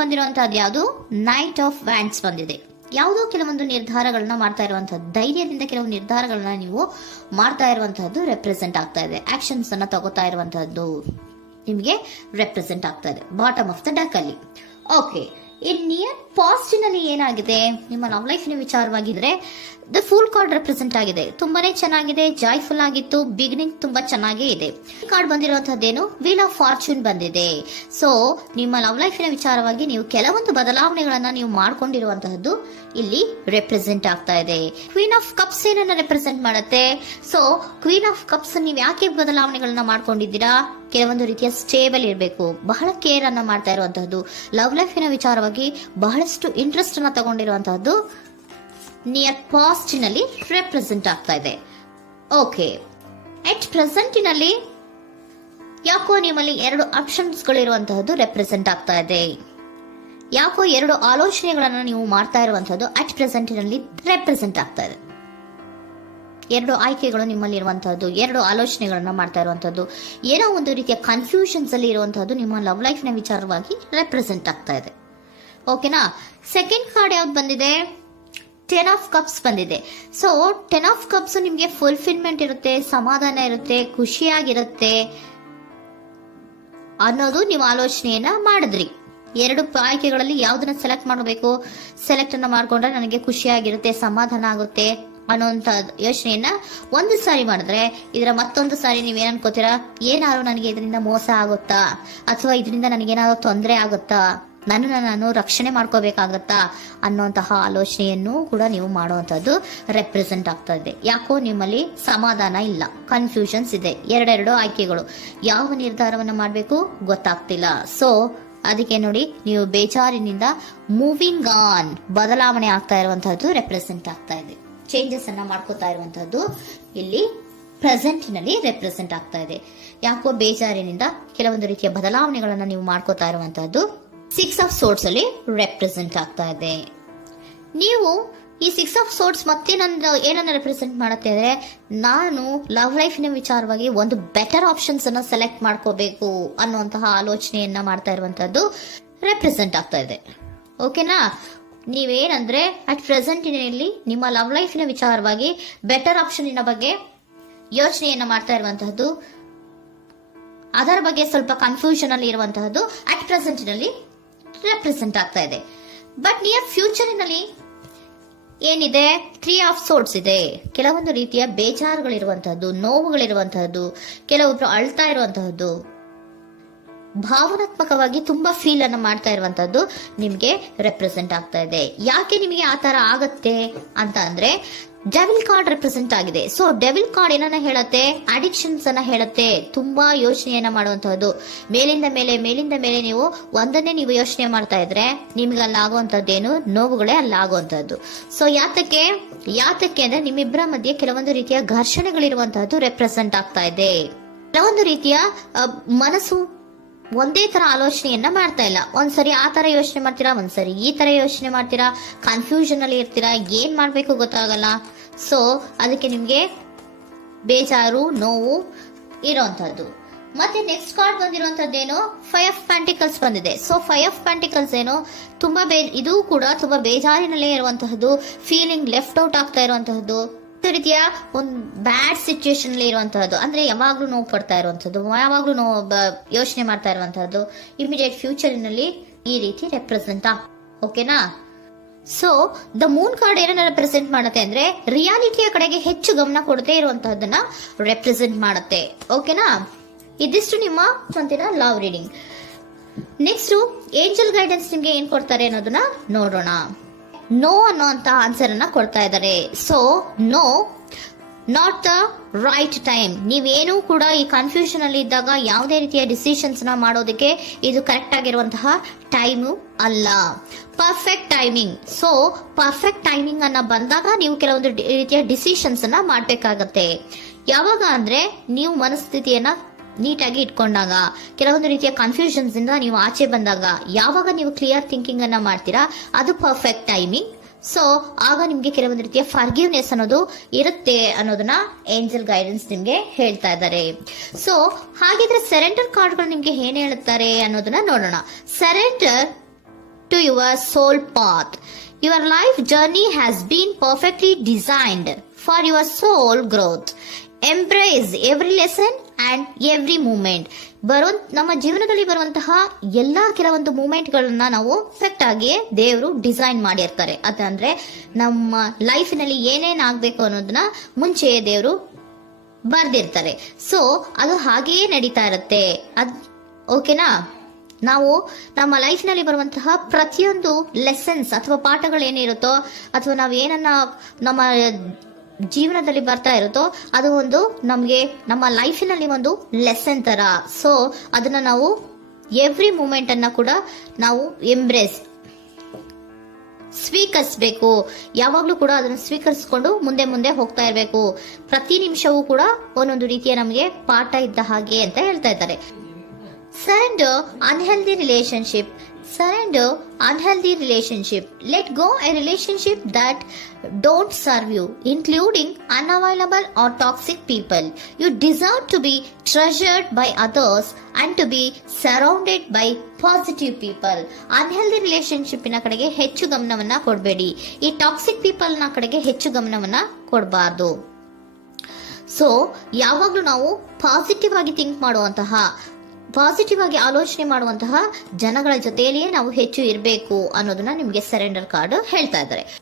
ಬಂದಿರುವಂತಹದ್ದು ಯಾವುದು? Knight of wands ಬಂದಿದೆ. ಯಾವುದೋ ಕೆಲವೊಂದು ನಿರ್ಧಾರಗಳನ್ನ ಮಾಡ್ತಾ ಇರುವಂತಹದ್ದು, ಧೈರ್ಯದಿಂದ ಕೆಲವು ನಿರ್ಧಾರಗಳನ್ನ ನೀವು ಮಾಡ್ತಾ ಇರುವಂತಹದ್ದು ರೆಪ್ರೆಸೆಂಟ್ ಆಗ್ತಾ ಇದೆ. ಆಕ್ಷನ್ಸ್ ಅನ್ನ ತಗೋತಾ ಇರುವಂತಹದ್ದು ನಿಮಗೆ ರೆಪ್ರೆಸೆಂಟ್ ಆಗ್ತಾ ಇದೆ ಬಾಟಮ್ ಆಫ್ ದ ಡಕ್ ಅಲ್ಲಿ. ಓಕೆ, ಇನ್ ನಿಯರ್ ಪಾಸ್ಟಿನಲ್ಲಿ ಏನಾಗಿದೆ? ನಿಮ್ಮ love ಲೈಫಿನ ವಿಚಾರವಾಗಿದ್ರೆ the pool card represent ಆಗಿದೆ. ತುಂಬಾನೇ ಚೆನ್ನಾಗಿದೆ, ಜಾಯ್ಫುಲ್ ಆಗಿತ್ತು, ಬಿಗಿನಿಂಗ್ ತುಂಬಾ ಚೆನ್ನಾಗೇ ಇದೆ. ಕಾರ್ಡ್ ಬಂದಿರುವಂತಹದ್ದೇನು? ವೀಲ್ ಆಫ್ ಫಾರ್ಚೂನ್ ಬಂದಿದೆ. ಸೊ ನಿಮ್ಮ ಲವ್ ಲೈಫಿನ ವಿಚಾರವಾಗಿ ನೀವು ಕೆಲವೊಂದು ಬದಲಾವಣೆಗಳನ್ನ ನೀವು ಮಾಡ್ಕೊಂಡಿರುವಂತಹದ್ದು ಇಲ್ಲಿ ರೆಪ್ರೆಸೆಂಟ್ ಆಗ್ತಾ ಇದೆ. ಕ್ವೀನ್ ಆಫ್ ಕಪ್ಸ್ ಏನನ್ನ ರೆಪ್ರೆಸೆಂಟ್ ಮಾಡುತ್ತೆ? ಸೊ ಕ್ವೀನ್ ಆಫ್ ಕಪ್ಸ್ ನೀವು ಯಾಕೆ ಬದಲಾವಣೆಗಳನ್ನ ಮಾಡ್ಕೊಂಡಿದ್ದೀರಾ? ಕೆಲವೊಂದು ರೀತಿಯ ಸ್ಟೇಬಲ್ ಇರಬೇಕು, ಬಹಳ ಕೇರ್ ಅನ್ನ ಮಾಡ್ತಾ ಇರುವಂತಹದ್ದು, ಲವ್ ಲೈಫಿನ ವಿಚಾರವಾಗಿ ಬಹಳಷ್ಟು ಇಂಟ್ರೆಸ್ಟ್ ಅನ್ನ ತಗೊಂಡಿರುವಂತಹದ್ದು ನಿಯರ್ ಪಾಸ್ಟಿನಲ್ಲಿ ರೆಪ್ರೆಸೆಂಟ್ ಆಗ್ತಾ ಇದೆ. ಓಕೆ, ಎಟ್ ಪ್ರೆಸೆಂಟಿನಲ್ಲಿ ಯಾಕೋ ನಿಮ್ಮಲ್ಲಿ 2 ಆಪ್ಷನ್ಸ್ಗಳಿರುವಂತಹದ್ದು ರೆಪ್ರೆಸೆಂಟ್ ಆಗ್ತಾ ಇದೆ. ಯಾಕೋ 2 ಆಲೋಚನೆಗಳನ್ನ ನೀವು ಮಾಡ್ತಾ ಇರುವಂತಹದ್ದು ಅಟ್ ಪ್ರೆಸೆಂಟಿನಲ್ಲಿ ರೆಪ್ರೆಸೆಂಟ್ ಆಗ್ತಾ ಇದೆ. 2 ಆಯ್ಕೆಗಳು ನಿಮ್ಮಲ್ಲಿ ಇರುವಂತಹದ್ದು, 2 ಆಲೋಚನೆಗಳನ್ನ ಮಾಡ್ತಾ ಇರುವಂತಹದ್ದು, ಏನೋ ಒಂದು ರೀತಿಯ ಕನ್ಫ್ಯೂಷನ್ಸ್ ಅಲ್ಲಿ ಇರುವಂತಹದ್ದು ನಿಮ್ಮ ಲವ್ ಲೈಫ್ ನ ವಿಚಾರವಾಗಿ ರೆಪ್ರೆಸೆಂಟ್ ಆಗ್ತಾ ಇದೆ. ಓಕೆನಾ? ಸೆಕೆಂಡ್ ಕಾರ್ಡ್ ಯಾವ್ದು ಬಂದಿದೆ? 10 ಆಫ್ ಕಪ್ಸ್ ಬಂದಿದೆ. ಸೊ 10 ಆಫ್ ಕಪ್ಸ್ ನಿಮ್ಗೆ ಫುಲ್ಫಿಲ್ಮೆಂಟ್ ಇರುತ್ತೆ, ಸಮಾಧಾನ ಇರುತ್ತೆ, ಖುಷಿಯಾಗಿರುತ್ತೆ ಅನ್ನೋದು ನೀವು ಆಲೋಚನೆಯನ್ನ ಮಾಡಿದ್ರಿ. 2 ಆಯ್ಕೆಗಳಲ್ಲಿ ಯಾವ್ದನ್ನ ಸೆಲೆಕ್ಟ್ ಮಾಡಬೇಕು? ಸೆಲೆಕ್ಟ್ ಅನ್ನ ಮಾಡ್ಕೊಂಡ್ರೆ ನನಗೆ ಖುಷಿಯಾಗಿರುತ್ತೆ, ಸಮಾಧಾನ ಆಗುತ್ತೆ ಅನ್ನೋಂತ ಯೋಚನೆಯನ್ನ ಒಂದು ಸಾರಿ ಮಾಡಿದ್ರೆ, ಇದರ ಮತ್ತೊಂದು ಸಾರಿ ನೀವ್ ಏನ್ ಅನ್ಕೋತೀರಾ? ಏನಾದ್ರು ನನಗೆ ಇದರಿಂದ ಮೋಸ ಆಗುತ್ತಾ, ಅಥವಾ ಇದರಿಂದ ನನಗೇನಾದ್ರು ತೊಂದರೆ ಆಗುತ್ತಾ, ನನ್ನನ್ನು ನಾನು ರಕ್ಷಣೆ ಮಾಡ್ಕೋಬೇಕಾಗತ್ತಾ ಅನ್ನೋಂತಹ ಆಲೋಚನೆಯನ್ನು ಕೂಡ ನೀವು ಮಾಡುವಂತದ್ದು ರೆಪ್ರೆಸೆಂಟ್ ಆಗ್ತಾ ಇದೆ. ಯಾಕೋ ನಿಮ್ಮಲ್ಲಿ ಸಮಾಧಾನ ಇಲ್ಲ, ಕನ್ಫ್ಯೂಷನ್ಸ್ ಇದೆ, 2 ಆಯ್ಕೆಗಳು, ಯಾವ ನಿರ್ಧಾರವನ್ನ ಮಾಡಬೇಕು ಗೊತ್ತಾಗ್ತಿಲ್ಲ. ಸೊ ಅದಕ್ಕೆ ನೋಡಿ, ನೀವು ಬೇಜಾರಿನಿಂದ ಮೂವಿಂಗ್ ಆನ್, ಬದಲಾವಣೆ ಆಗ್ತಾ ಇರುವಂತಹದ್ದು ರೆಪ್ರೆಸೆಂಟ್ ಆಗ್ತಾ ಇದೆ. ಚೇಂಜಸ್ ಅನ್ನ ಮಾಡ್ಕೋತಾ ಇರುವಂತಹದ್ದು ಇಲ್ಲಿ ಪ್ರೆಸೆಂಟಿನಲ್ಲಿ ರೆಪ್ರೆಸೆಂಟ್ ಆಗ್ತಾ ಇದೆ. ಯಾಕೋ ಬೇಜಾರಿನಿಂದ ಕೆಲವೊಂದು ರೀತಿಯ ಬದಲಾವಣೆಗಳನ್ನ ನೀವು ಮಾಡ್ಕೋತಾ ಇರುವಂತಹದ್ದು 6 ಆಫ್ ಸೋರ್ಟ್ಸ್ ಅಲ್ಲಿ ರೆಪ್ರೆಸೆಂಟ್ ಆಗ್ತಾ ಇದೆ. ನೀವು ಈ 6 ಆಫ್ ಸೋರ್ಟ್ಸ್ ಮತ್ತೆ ಏನನ್ನ ರೆಪ್ರೆಸೆಂಟ್ ಮಾಡುತ್ತೆ ಅಂದ್ರೆ, ನಾನು ಲವ್ ಲೈಫಿನ ವಿಚಾರವಾಗಿ ಒಂದು ಬೆಟರ್ ಆಪ್ಷನ್ಸ್ ಅನ್ನ ಸೆಲೆಕ್ಟ್ ಮಾಡ್ಕೋಬೇಕು ಅನ್ನುವಂತಹ ಆಲೋಚನೆಯನ್ನ ಮಾಡ್ತಾ ಇರುವಂತಹದ್ದು ರೆಪ್ರೆಸೆಂಟ್ ಆಗ್ತಾ ಇದೆ. ಓಕೆನಾ? ನೀವೇನಂದ್ರೆ ಅಟ್ ಪ್ರೆಸೆಂಟಿನಲ್ಲಿ ನಿಮ್ಮ ಲವ್ ಲೈಫಿನ ವಿಚಾರವಾಗಿ ಬೆಟರ್ ಆಪ್ಷನ್ ಬಗ್ಗೆ ಯೋಚನೆಯನ್ನ ಮಾಡ್ತಾ ಇರುವಂತಹದ್ದು, ಅದರ ಬಗ್ಗೆ ಸ್ವಲ್ಪ ಕನ್ಫ್ಯೂಷನ್ ಅಲ್ಲಿ ಇರುವಂತಹದ್ದು ಅಟ್ ಪ್ರೆಸೆಂಟಿನಲ್ಲಿ ರೆಪ್ರೆಸೆಂಟ್ ಆಗ್ತಾ ಇದೆ. ಬಟ್ ನಿಯರ್ ಫ್ಯೂಚರಿನಲ್ಲಿ ಏನಿದೆ? 3 ಆಫ್ ಸೋರ್ಟ್ಸ್ ಇದೆ. ಕೆಲವೊಂದು ರೀತಿಯ ಬೇಜಾರುಗಳಿರುವಂತಹದ್ದು, ನೋವುಗಳಿರುವಂತಹದ್ದು, ಕೆಲವೊಬ್ರು ಅಳ್ತಾ ಇರುವಂತಹದ್ದು, ಭಾವನಾತ್ಮಕವಾಗಿ ತುಂಬಾ ಫೀಲ್ ಅನ್ನ ಮಾಡ್ತಾ ಇರುವಂತಹದ್ದು ನಿಮ್ಗೆ ರೆಪ್ರೆಸೆಂಟ್ ಆಗ್ತಾ ಇದೆ. ಯಾಕೆ ನಿಮಗೆ ಆ ತರ ಆಗತ್ತೆ ಅಂತ ಅಂದ್ರೆ, ಡೆವಿಲ್ ಕಾರ್ಡ್ ರೆಪ್ರೆಸೆಂಟ್ ಆಗಿದೆ. ಸೊ ಡೆವಿಲ್ ಕಾರ್ಡ್ ಏನನ್ನ ಹೇಳುತ್ತೆ? ಅಡಿಕ್ಷನ್ಸ್ ಅನ್ನ ಹೇಳುತ್ತೆ. ತುಂಬಾ ಯೋಚನೆಯನ್ನ ಮಾಡುವಂತಹದ್ದು, ಮೇಲಿಂದ ಮೇಲೆ ನೀವು ಒಂದನ್ನೇ ನೀವು ಯೋಚನೆ ಮಾಡ್ತಾ ಇದ್ರೆ ನಿಮ್ಗೆ ಅಲ್ಲಾಗುವಂತದ್ದೇನು? ನೋವುಗಳೇ ಅಲ್ಲಾಗುವಂತಹದ್ದು. ಸೊ ಯಾತಕ್ಕೆ ಅಂದ್ರೆ ನಿಮ್ಮಿಬ್ಬರ ಮಧ್ಯೆ ಕೆಲವೊಂದು ರೀತಿಯ ಘರ್ಷಣೆಗಳಿರುವಂತಹದ್ದು ರೆಪ್ರೆಸೆಂಟ್ ಆಗ್ತಾ ಇದೆ. ಕೆಲವೊಂದು ರೀತಿಯ ಮನಸ್ಸು ಒಂದೇ ತರ ಆಲೋಚನೆಯನ್ನ ಮಾಡ್ತಾ ಇಲ್ಲ. ಒಂದ್ಸರಿ ಆ ತರ ಯೋಚನೆ ಮಾಡ್ತೀರಾ, ಒಂದ್ಸರಿ ಈ ತರ ಯೋಚನೆ ಮಾಡ್ತೀರಾ, ಕನ್ಫ್ಯೂಷನ್ ಅಲ್ಲಿ ಇರ್ತೀರಾ, ಏನ್ ಮಾಡ್ಬೇಕು ಗೊತ್ತಾಗಲ್ಲ. ಸೊ ಅದಕ್ಕೆ ನಿಮ್ಗೆ ಬೇಜಾರು, ನೋವು ಇರೋಂಥದ್ದು. ಮತ್ತೆ ನೆಕ್ಸ್ಟ್ ಕಾರ್ಡ್ ಬಂದಿರುವಂತದ್ದೇನು? 5 ಆಫ್ ಪ್ಯಾಂಟಿಕಲ್ಸ್ ಬಂದಿದೆ. ಸೊ 5 ಆಫ್ ಪ್ಯಾಂಟಿಕಲ್ಸ್ ಏನು? ತುಂಬಾ ಇದು ಕೂಡ ತುಂಬಾ ಬೇಜಾರಿನಲ್ಲೇ ಇರುವಂತಹದ್ದು, ಫೀಲಿಂಗ್ ಲೆಫ್ಟ್ ಔಟ್ ಆಗ್ತಾ ಇರುವಂತಹದ್ದು, ರೀತಿಯ ಒಂದು ಬ್ಯಾಡ್ ಸಿಚುಯೇಷನ್ ಅಲ್ಲಿ ಇರುವಂತಹದ್ದು, ಅಂದ್ರೆ ಯಾವಾಗ್ಲೂ ನೋವು ಪಡ್ತಾ ಇರುವಂತಹದ್ದು, ಯಾವಾಗ್ಲೂ ಯೋಚನೆ ಮಾಡ್ತಾ ಇರುವಂತಹದ್ದು, ಇಮಿಡಿಯೇಟ್ ಫ್ಯೂಚರಿನಲ್ಲಿ ಈ ರೀತಿ ರೆಪ್ರೆಸೆಂಟ್ ಓಕೆನಾ? ಸೊ ದ ಮೂನ್ ಕಾರ್ಡ್ ಏನನ್ನ ರೆಪ್ರೆಸೆಂಟ್ ಮಾಡುತ್ತೆ ಅಂದ್ರೆ, ರಿಯಾಲಿಟಿಯ ಕಡೆಗೆ ಹೆಚ್ಚು ಗಮನ ಕೊಡದೇ ಇರುವಂತಹದನ್ನ ರೆಪ್ರೆಸೆಂಟ್ ಮಾಡುತ್ತೆ. ಓಕೆನಾ? ಇದಿಷ್ಟು ನಿಮ್ಮ love reading. Next angel guidance ನಿಮ್ಗೆ ಏನ್ ಕೊಡ್ತಾರೆ ಅನ್ನೋದನ್ನ ನೋಡೋಣ. ನೋ ಅನ್ನೋಂತ ಆನ್ಸರ್ ಅನ್ನ ಕೊಡ್ತಾ ಇದ್ದಾರೆ. So no, not the right time. ನೀವೇನು ಕೂಡ ಈ ಕನ್ಫ್ಯೂಷನ್ ಅಲ್ಲಿ ಇದ್ದಾಗ ಯಾವುದೇ ರೀತಿಯ ಡಿಸಿಷನ್ಸ್ ನ ಮಾಡೋದಕ್ಕೆ ಇದು ಕರೆಕ್ಟ್ ಆಗಿರುವಂತಹ ಟೈಮು ಅಲ್ಲ. Perfect timing. So perfect timing ಅನ್ನ ಬಂದಾಗ ನೀವು ಕೆಲವೊಂದು ರೀತಿಯ ಡಿಸಿಷನ್ಸ್ ಅನ್ನ ಮಾಡ್ಬೇಕಾಗತ್ತೆ. ಯಾವಾಗ ಅಂದ್ರೆ ನೀವು ಮನಸ್ಥಿತಿಯನ್ನ ನೀಟಾಗಿ ಇಟ್ಕೊಂಡಾಗ, ಕೆಲವೊಂದು ರೀತಿಯ ಕನ್ಫ್ಯೂಷನ್ಸ್ ಇಂದ ನೀವು ಆಚೆ ಬಂದಾಗ, ಯಾವಾಗ ನೀವು ಕ್ಲಿಯರ್ ಥಿಂಕಿಂಗ್ ಅನ್ನ ಮಾಡ್ತೀರಾ ಅದು ಪರ್ಫೆಕ್ಟ್ ಟೈಮಿಂಗ್. ಸೊ ಆಗ ನಿಮ್ಗೆ ಕೆಲವೊಂದು ರೀತಿಯ ಫರ್ಗಿವ್ನೆಸ್ ಅನ್ನೋದು ಇರುತ್ತೆ ಅನ್ನೋದನ್ನ ಏಂಜಲ್ ಗೈಡೆನ್ಸ್ ನಿಮ್ಗೆ ಹೇಳ್ತಾ ಇದ್ದಾರೆ. ಸೊ ಹಾಗಿದ್ರೆ ಸರೆಂಡರ್ ಕಾರ್ಡ್ಗಳು ನಿಮ್ಗೆ ಏನ್ ಹೇಳುತ್ತಾರೆ ಅನ್ನೋದನ್ನ ನೋಡೋಣ. Surrender to your soul path. Your life journey has been perfectly designed for your soul growth. Embrace every lesson and every moment. ನಮ್ಮ ಜೀವನದಲ್ಲಿ ಬರುವಂತಹ ಎಲ್ಲಾ ಕೆಲವೊಂದು ಮೂಮೆಂಟ್ಗಳನ್ನ ನಾವು ಪರ್ಫೆಕ್ಟ್ ಆಗಿ ದೇವರು ಡಿಸೈನ್ ಮಾಡಿರ್ತಾರೆ. ಅದಂದ್ರೆ ನಮ್ಮ ಲೈಫಿನಲ್ಲಿ ಏನೇನ್ ಆಗ್ಬೇಕು ಅನ್ನೋದನ್ನ ಮುಂಚೆಯೇ ದೇವರು ಬರ್ದಿರ್ತಾರೆ. ಸೊ ಅದು ಹಾಗೆಯೇ ನಡೀತಾ ಇರುತ್ತೆ. ಓಕೆನಾ? ನಾವು ನಮ್ಮ ಲೈಫ್ ನಲ್ಲಿ ಬರುವಂತಹ ಪ್ರತಿಯೊಂದು ಲೆಸನ್ಸ್ ಅಥವಾ ಪಾಠಗಳೇನಿರುತ್ತೋ ಅಥವಾ ನಾವು ಏನನ್ನ ನಮ್ಮ ಜೀವನದಲ್ಲಿ ಬರ್ತಾ ಇರುತ್ತೋ ಅದು ಒಂದು ನಮಗೆ ನಮ್ಮ ಲೈಫಿನಲ್ಲಿ ಒಂದು ಲೆಸನ್ ತರ. ಸೊ ಅದನ್ನ ನಾವು ಎವ್ರಿ ಮೂಮೆಂಟ್ ಅನ್ನ ಕೂಡ ನಾವು ಎಂಬ್ರೇಸ್ ಸ್ವೀಕರಿಸಬೇಕು. ಯಾವಾಗ್ಲೂ ಕೂಡ ಅದನ್ನು ಸ್ವೀಕರಿಸಿಕೊಂಡು ಮುಂದೆ ಮುಂದೆ ಹೋಗ್ತಾ ಇರಬೇಕು. ಪ್ರತಿ ನಿಮಿಷವೂ ಕೂಡ ಒಂದೊಂದು ರೀತಿಯ ನಮಗೆ ಪಾಠ ಇದ್ದ ಹಾಗೆ ಅಂತ ಹೇಳ್ತಾ ಇದ್ದಾರೆ. Surrender unhealthy relationship. Surrender unhealthy relationship. Let go a relationship that don't serve you, including unavailable or toxic people. You deserve to be treasured by others and to be surrounded by positive people. Unhealthy relationship ನ ಕಡೆಗೆ ಹೆಚ್ಚು ಗಮನವನ್ನ ಕೊಡಬೇಡಿ. ಈ toxic people ನ ಕಡೆಗೆ ಹೆಚ್ಚು ಗಮನವನ್ನ ಕೊಡಬಾರ್ದು. So ಯಾವಾಗ್ಲೂ ನಾವು ಪಾಸಿಟಿವ್ ಆಗಿ ಥಿಂಕ್ ಮಾಡುವಂತಹ, ಪಾಸಿಟಿವ್ ಆಗಿ ಆಲೋಚನೆ ಮಾಡುವಂತಹ ಜನಗಳ ಜೊತೆಯಲ್ಲಿಯೇ ನಾವು ಹೆಚ್ಚು ಇರಬೇಕು ಅನ್ನೋದನ್ನ ನಿಮಗೆ ಸರೆಂಡರ್ ಕಾರ್ಡ್ ಹೇಳ್ತಾ ಇದ್ದಾರೆ.